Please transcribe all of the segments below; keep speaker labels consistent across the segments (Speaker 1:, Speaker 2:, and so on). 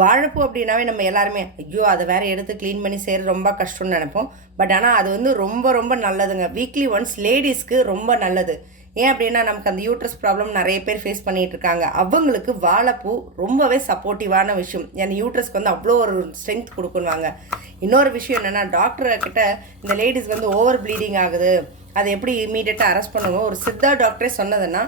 Speaker 1: வாழைப்பூ அப்படின்னாவே நம்ம எல்லாருமே ஐயோ அதை வேற எடுத்து க்ளீன் பண்ணி செய்கிறது ரொம்ப கஷ்டம்னு நினைப்போம். பட் ஆனால் அது வந்து ரொம்ப ரொம்ப நல்லதுங்க. வீக்லி ஒன்ஸ் லேடிஸ்க்கு ரொம்ப நல்லது. ஏன் அப்படின்னா நமக்கு அந்த யூட்ரஸ் ப்ராப்ளம் நிறைய பேர் ஃபேஸ் பண்ணிகிட்டு இருக்காங்க. அவங்களுக்கு வாழைப்பூ ரொம்பவே சப்போர்ட்டிவான விஷயம். ஏன்னா யூட்ரஸ்க்கு வந்து அவ்வளோ ஒரு ஸ்ட்ரென்த் கொடுக்குவாங்க இன்னொரு விஷயம் என்னென்னா டாக்டர்கிட்ட இந்த லேடிஸ் வந்து ஓவர் ப்ளீடிங் ஆகுது. அதை எப்படி இமீடியட்டாக அரெஸ்ட் பண்ணுவோம் ஒரு சித்தா டாக்டரே சொன்னதுன்னா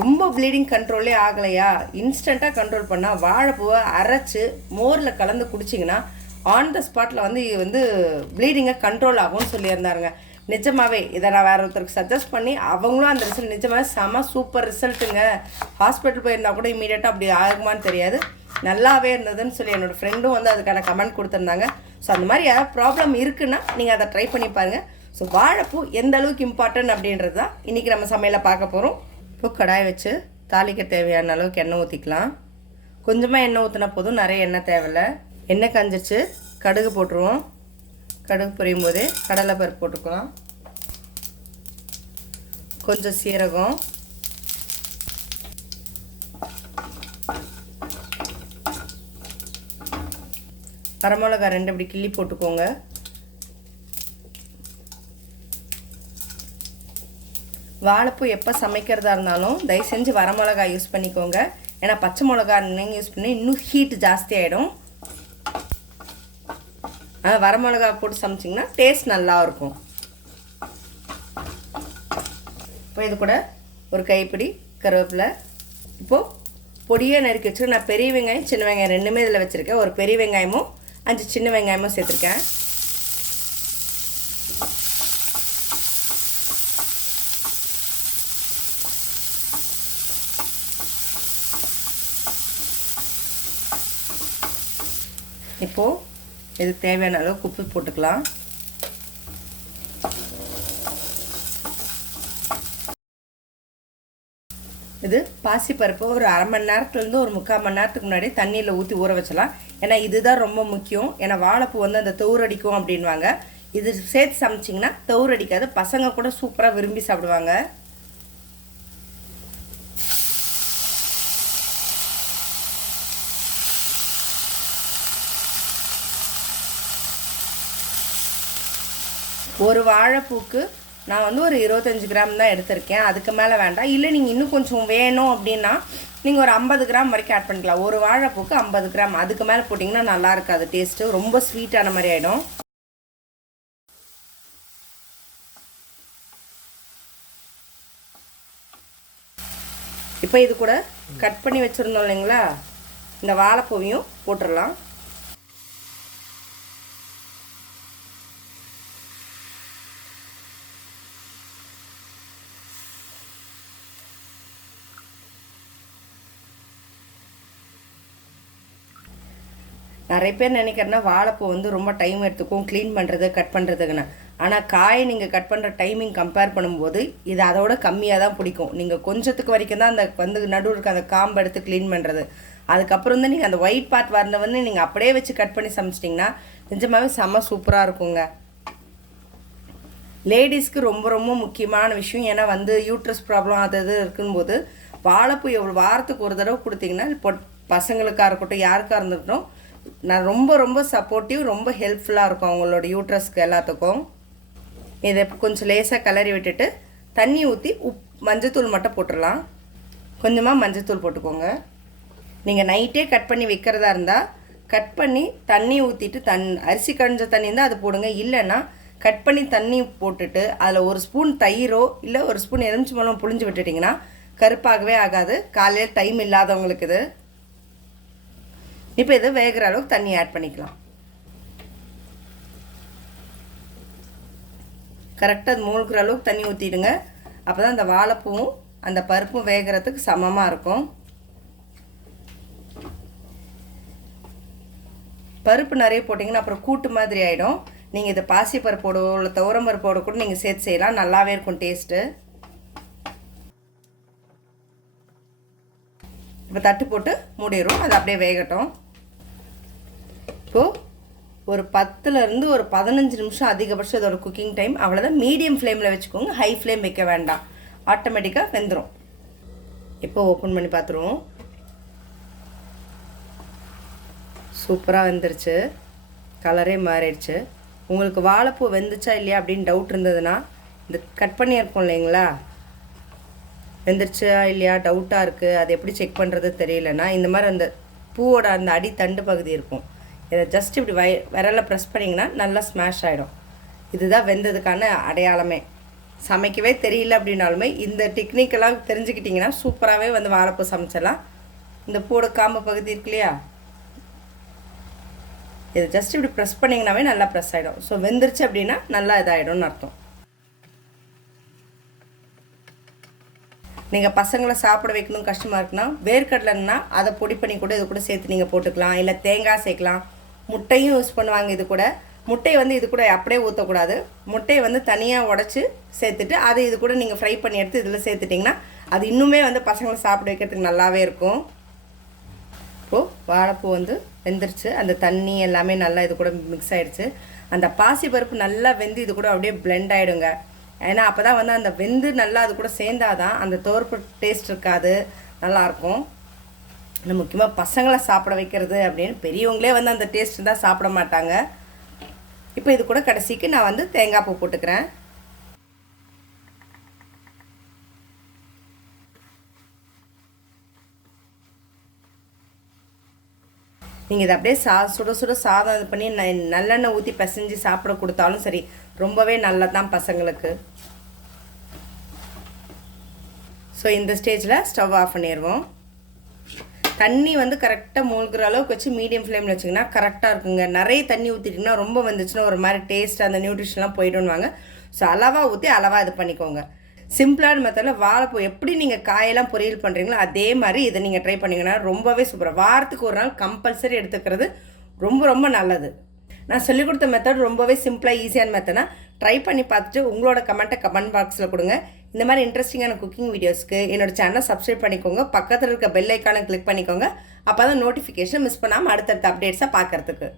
Speaker 1: ரொம்ப ப்ளீடிங் கண்ட்ரோலே ஆகலையா? இன்ஸ்டண்ட்டாக கண்ட்ரோல் பண்ணால் வாழைப்பூவை அரைச்சி மோரில் கலந்து குடிச்சிங்கன்னா ஆன் த ஸ்பாட்டில் வந்து இது வந்து ப்ளீடிங்கை கண்ட்ரோல் ஆகும்னு சொல்லியிருந்தாருங்க. நிஜமாகவே இதை நான் வேற ஒருத்தருக்கு சஜஸ்ட் பண்ணி அவங்களும் அந்த ரிசல்ட் நிஜமாகவே செம சூப்பர் ரிசல்ட்டுங்க ஹாஸ்பிட்டல் போயிருந்தா கூட இமீடியட்டாக அப்படி ஆகுமான்னு தெரியாது. நல்லாவே இருந்ததுன்னு சொல்லி என்னோடய ஃப்ரெண்டும் வந்து அதுக்கான கமெண்ட் கொடுத்துருந்தாங்க. ஸோ அந்த மாதிரி ஏதாவது ப்ராப்ளம் இருக்குன்னா நீங்கள் அதை ட்ரை பண்ணி பாருங்கள் ஸோ வாழைப்பூ எந்த அளவுக்கு இம்பார்ட்டன்ட் அப்படின்றது தான் இன்றைக்கி நம்ம சமையலில் பார்க்க போகிறோம் இப்போ கடாய் வச்சு தாளிக்க தேவையான அளவுக்கு எண்ணெய் ஊற்றிக்கலாம் கொஞ்சமாக எண்ணெய் ஊற்றினா போதும் நிறைய எண்ணெய் தேவையில்ல. எண்ணெய் கஞ்சிச்சு கடுகு போட்டுருவோம். கடுகு பொரியும் போதே கடலை பருப்பு போட்டுக்கலாம். கொஞ்சம் சீரகம். வரமிளகா ரெண்டு இப்படி கிள்ளி போட்டுக்கோங்க. வாழைப்பூ எப்போ சமைக்கிறதா இருந்தாலும் தயவு செஞ்சு வரமிளகா யூஸ் பண்ணிக்கோங்க. ஏன்னா பச்சை மிளகா நீங்கள் யூஸ் பண்ணி இன்னும் ஹீட் ஜாஸ்தி ஆகிடும் ஆனால் வரமிளகா போட்டு சமைச்சிங்கன்னா டேஸ்ட் நல்லா இருக்கும். இப்போ இது கூட ஒரு கைப்பிடி கருவேப்பிலை. இப்போது பொடியே நறுக்கி வச்சு நான் பெரிய வெங்காயம் சின்ன வெங்காயம் ரெண்டுமே இதில் வச்சுருக்கேன். ஒரு பெரிய வெங்காயமும் அஞ்சு சின்ன வெங்காயமும் சேர்த்துருக்கேன். இப்போது இதுக்கு தேவையான அளவுக்கு உப்பு போட்டுக்கலாம். இது பாசிப்பருப்பு ஒரு அரை மணி நேரத்துலேருந்து ஒரு முக்கால் மணி நேரத்துக்கு முன்னாடி தண்ணியில் ஊற்றி ஊற வச்சலாம் ஏன்னா இதுதான் ரொம்ப முக்கியம். ஏன்னா வாழைப்பூ வந்து அந்த தவுரடிக்கும் அப்படின்வாங்க இது சேர்த்து சமைச்சிங்கன்னா தவுரடிக்காது பசங்க கூட சூப்பராக விரும்பி சாப்பிடுவாங்க. ஒரு வாழைப்பூக்கு நான் வந்து ஒரு இருபத்தஞ்சி கிராம் தான் எடுத்திருக்கேன். அதுக்கு மேலே வேண்டாம். இல்லை நீங்கள் இன்னும் கொஞ்சம் வேணும் அப்படின்னா நீங்கள் ஒரு ஐம்பது கிராம் வரைக்கும் ஆட் பண்ணிக்கலாம். ஒரு வாழைப்பூக்கு ஐம்பது கிராம். அதுக்கு மேலே போட்டிங்கன்னா நல்லா இருக்காது. டேஸ்ட்டு ரொம்ப ஸ்வீட்டான மாதிரி ஆகிடும் இப்போ இது கூட கட் பண்ணி வச்சுருந்தோம் இல்லைங்களா? இந்த வாழைப்பூவையும் போட்டுடலாம். நிறைய பேர் நினைக்கிறேன்னா வாழைப்பூ வந்து ரொம்ப டைம் எடுத்துக்கும் க்ளீன் பண்ணுறது கட் பண்ணுறதுக்குன்னு ஆனால் காயை நீங்கள் கட் பண்ணுற டைமிங் கம்பேர் பண்ணும்போது இது அதோட கம்மியாக தான் பிடிக்கும். நீங்கள் கொஞ்சத்துக்கு வரைக்கும் தான் அந்த வந்து நடுவில் இருக்க அந்த காம்பை எடுத்து க்ளீன் பண்ணுறது அதுக்கப்புறம் வந்து நீங்கள் அந்த ஒயிட் பார்ட் வரல வந்து நீங்கள் அப்படியே வச்சு கட் பண்ணி சமைச்சிட்டிங்கன்னா நிஜமாகவே செம்ம சூப்பராக இருக்குங்க. லேடிஸ்க்கு ரொம்ப ரொம்ப முக்கியமான விஷயம். ஏன்னா வந்து யூட்ரஸ் ப்ராப்ளம் அது இது இருக்கும்போது வாழைப்பூ எவ்வளோ வாரத்துக்கு ஒரு தடவை கொடுத்தீங்கன்னா இப்போ பசங்களுக்காக இருக்கட்டும் யாருக்காக இருந்துக்கட்டும் நான் ரொம்ப ரொம்ப சப்போர்ட்டிவ் ரொம்ப ஹெல்ப்ஃபுல்லாக இருக்கும் அவங்களோட யூட்ரஸ்க்கு எல்லாத்துக்கும். இதை கொஞ்சம் லேசாக கிளறி விட்டுட்டு தண்ணி ஊற்றி உப் மஞ்சத்தூள் மட்டும் போட்டுடலாம். கொஞ்சமாக மஞ்சத்தூள் போட்டுக்கோங்க. நீங்கள் நைட்டே கட் பண்ணி வைக்கிறதா இருந்தால் கட் பண்ணி தண்ணி ஊற்றிட்டு தன் அரிசி கழிஞ்ச தண்ணி இருந்தால் அது போடுங்க. இல்லைன்னா கட் பண்ணி தண்ணி போட்டுட்டு அதில் ஒரு ஸ்பூன் தயிரோ இல்லை ஒரு ஸ்பூன் எலுமிச்சி பழம் புழிஞ்சு விட்டுட்டிங்கன்னா கருப்பாகவே ஆகாது. காலையில் டைம் இல்லாதவங்களுக்கு இது. இப்போ இதை வேகிற அளவுக்கு தண்ணி ஆட் பண்ணிக்கலாம். கரெக்டாக அது மூழ்கிற அளவுக்கு தண்ணி ஊற்றிடுங்க அப்போ தான் அந்த வாழைப்பூவும் அந்த பருப்பும் வேகிறதுக்கு சமமாக இருக்கும். பருப்பு நிறைய போட்டிங்கன்னா அப்புறம் கூட்டு மாதிரி ஆகிடும் நீங்கள் இதை பாசி பருப்போடோ இல்லை துவரம் பருப்போட கூட நீங்கள் சேர்த்து செய்யலாம். நல்லாவே இருக்கும் டேஸ்ட்டு இப்போ தட்டு போட்டு மூடிடும் அது அப்படியே வேகட்டும். இப்போது ஒரு பத்துலேருந்து ஒரு பதினஞ்சு நிமிஷம் அதிகபட்சம் இதோட குக்கிங் டைம் அவ்வளோதான் மீடியம் ஃப்ளேமில் வச்சுக்கோங்க. ஹை ஃப்ளேம் வைக்க வேண்டாம். ஆட்டோமேட்டிக்காக வெந்துடும் இப்போ ஓப்பன் பண்ணி பார்த்துருவோம். சூப்பராக வெந்துருச்சு. கலரே மாறிடுச்சு. உங்களுக்கு வாழைப்பூ வெந்துச்சா இல்லையா அப்படின்னு டவுட் இருந்ததுன்னா இந்த கட் பண்ணியிருக்கோம் இல்லைங்களா? வெந்துருச்சா இல்லையா? டவுட்டாக இருக்குது அது எப்படி செக் பண்ணுறது தெரியலன்னா இந்த மாதிரி அந்த பூவோட அந்த அடி தண்டு பகுதி இருக்கும். இதை ஜஸ்ட் இப்படி வய விரல ப்ரெஸ் பண்ணிங்கன்னா நல்லா ஸ்மாஷ் ஆகிடும் இதுதான் வெந்ததுக்கான அடையாளமே. சமைக்கவே தெரியல அப்படின்னாலுமே இந்த டெக்னிக்கெல்லாம் தெரிஞ்சுக்கிட்டிங்கன்னா சூப்பராகவே வந்து வாழைப்பூ சமைச்சிடலாம். இந்த பூட காம்பு பகுதி இருக்கு இல்லையா? இதை ஜஸ்ட் இப்படி ப்ரெஸ் பண்ணிங்கனாவே நல்லா ப்ரெஸ் ஆகிடும் ஸோ வெந்துருச்சு அப்படின்னா நல்லா இதாகிடும்னு அர்த்தம். நீங்கள் பசங்களை சாப்பிட வைக்கணும் கஷ்டமாக இருக்குன்னா வேர்க்கடலைன்னா அதை பொடி பண்ணி கூட இது கூட சேர்த்து நீங்கள் போட்டுக்கலாம். இல்லை தேங்காய் சேர்க்கலாம். முட்டையும் யூஸ் பண்ணுவாங்க இது கூட. முட்டையை வந்து இது கூட அப்படியே ஊற்றக்கூடாது முட்டையை வந்து தனியாக உடச்சி சேர்த்துட்டு அதை இது கூட நீங்கள் ஃப்ரை பண்ணி எடுத்து இதில் சேர்த்துட்டிங்கன்னா அது இன்னுமே வந்து பசங்களை சாப்பிட வைக்கிறதுக்கு நல்லாவே இருக்கும். இப்போது வாழைப்பூ வந்து வெந்துருச்சு. அந்த தண்ணி எல்லாமே நல்லா இது கூட மிக்ஸ் ஆகிடுச்சு அந்த பாசி பருப்பு நல்லா வெந்து இது கூட அப்படியே பிளெண்ட் ஆகிடுங்க ஏன்னா அப்போ தான் வந்து அந்த வெந்து நல்லா அது கூட சேர்ந்தாதான் அந்த தோற்பு டேஸ்ட் இருக்காது. நல்லாயிருக்கும் இன்னும் முக்கியமாக பசங்களை சாப்பிட வைக்கிறது அப்படின்னு பெரியவங்களே வந்து அந்த டேஸ்ட் தான் சாப்பிட மாட்டாங்க. இப்போ இது கூட கடைசிக்கு நான் வந்து தேங்காய் பூ போட்டுக்கிறேன். நீங்கள் இதை அப்படியே சா சுட சுட சாதம் இது பண்ணி ந நல்லெண்ணெய் ஊற்றி பிசைஞ்சு சாப்பிட கொடுத்தாலும் சரி ரொம்பவே நல்லதான் பசங்களுக்கு. ஸோ இந்த ஸ்டேஜில் ஸ்டவ் ஆஃப் பண்ணிடுவோம் தண்ணி வந்து கரெக்டாக மூழ்கிற அளவுக்கு வச்சு மீடியம் ஃப்ளேமில் வச்சிங்கன்னா கரெக்டாக இருக்குங்க. நிறைய தண்ணி ஊற்றிட்டிங்கன்னா ரொம்ப வந்துச்சுன்னா ஒரு மாதிரி டேஸ்ட் அந்த நியூட்ரிஷன்லாம் போய்டுவாங்க ஸோ அளவாக ஊற்றி அளவாக இது பண்ணிக்கோங்க. சிம்பிளான மெத்தடில் வாழைப்பூ எப்படி நீங்கள் காயெல்லாம் பொரியல் பண்ணுறீங்களோ அதே மாதிரி இதை நீங்கள் ட்ரை பண்ணிங்கன்னா ரொம்பவே சூப்பராக வாரத்துக்கு ஒரு நாள் கம்பல்சரி எடுத்துக்கிறது ரொம்ப ரொம்ப நல்லது. நான் சொல்லிக் கொடுத்த மெத்தட் ரொம்பவே சிம்பிளாக ஈஸியான மெத்தடாக ட்ரை பண்ணி பார்த்துட்டு உங்களோட கமெண்ட்டை கமெண்ட் பாக்ஸில் கொடுங்க. இந்த மாதிரி இன்ட்ரெஸ்டிங்கான குக்கிங் வீடியோஸ்க்கு என்னோட சேனலை சப்ஸ்கிரைப் பண்ணிக்கோங்க. பக்கத்தில் இருக்க பெல் ஐக்கானை கிளிக் பண்ணிக்கோங்க. அப்போ தான் நோட்டிஃபிகேஷன் மிஸ் பண்ணாமல் அடுத்தடுத்த அப்டேட்ஸை பார்க்குறதுக்கு.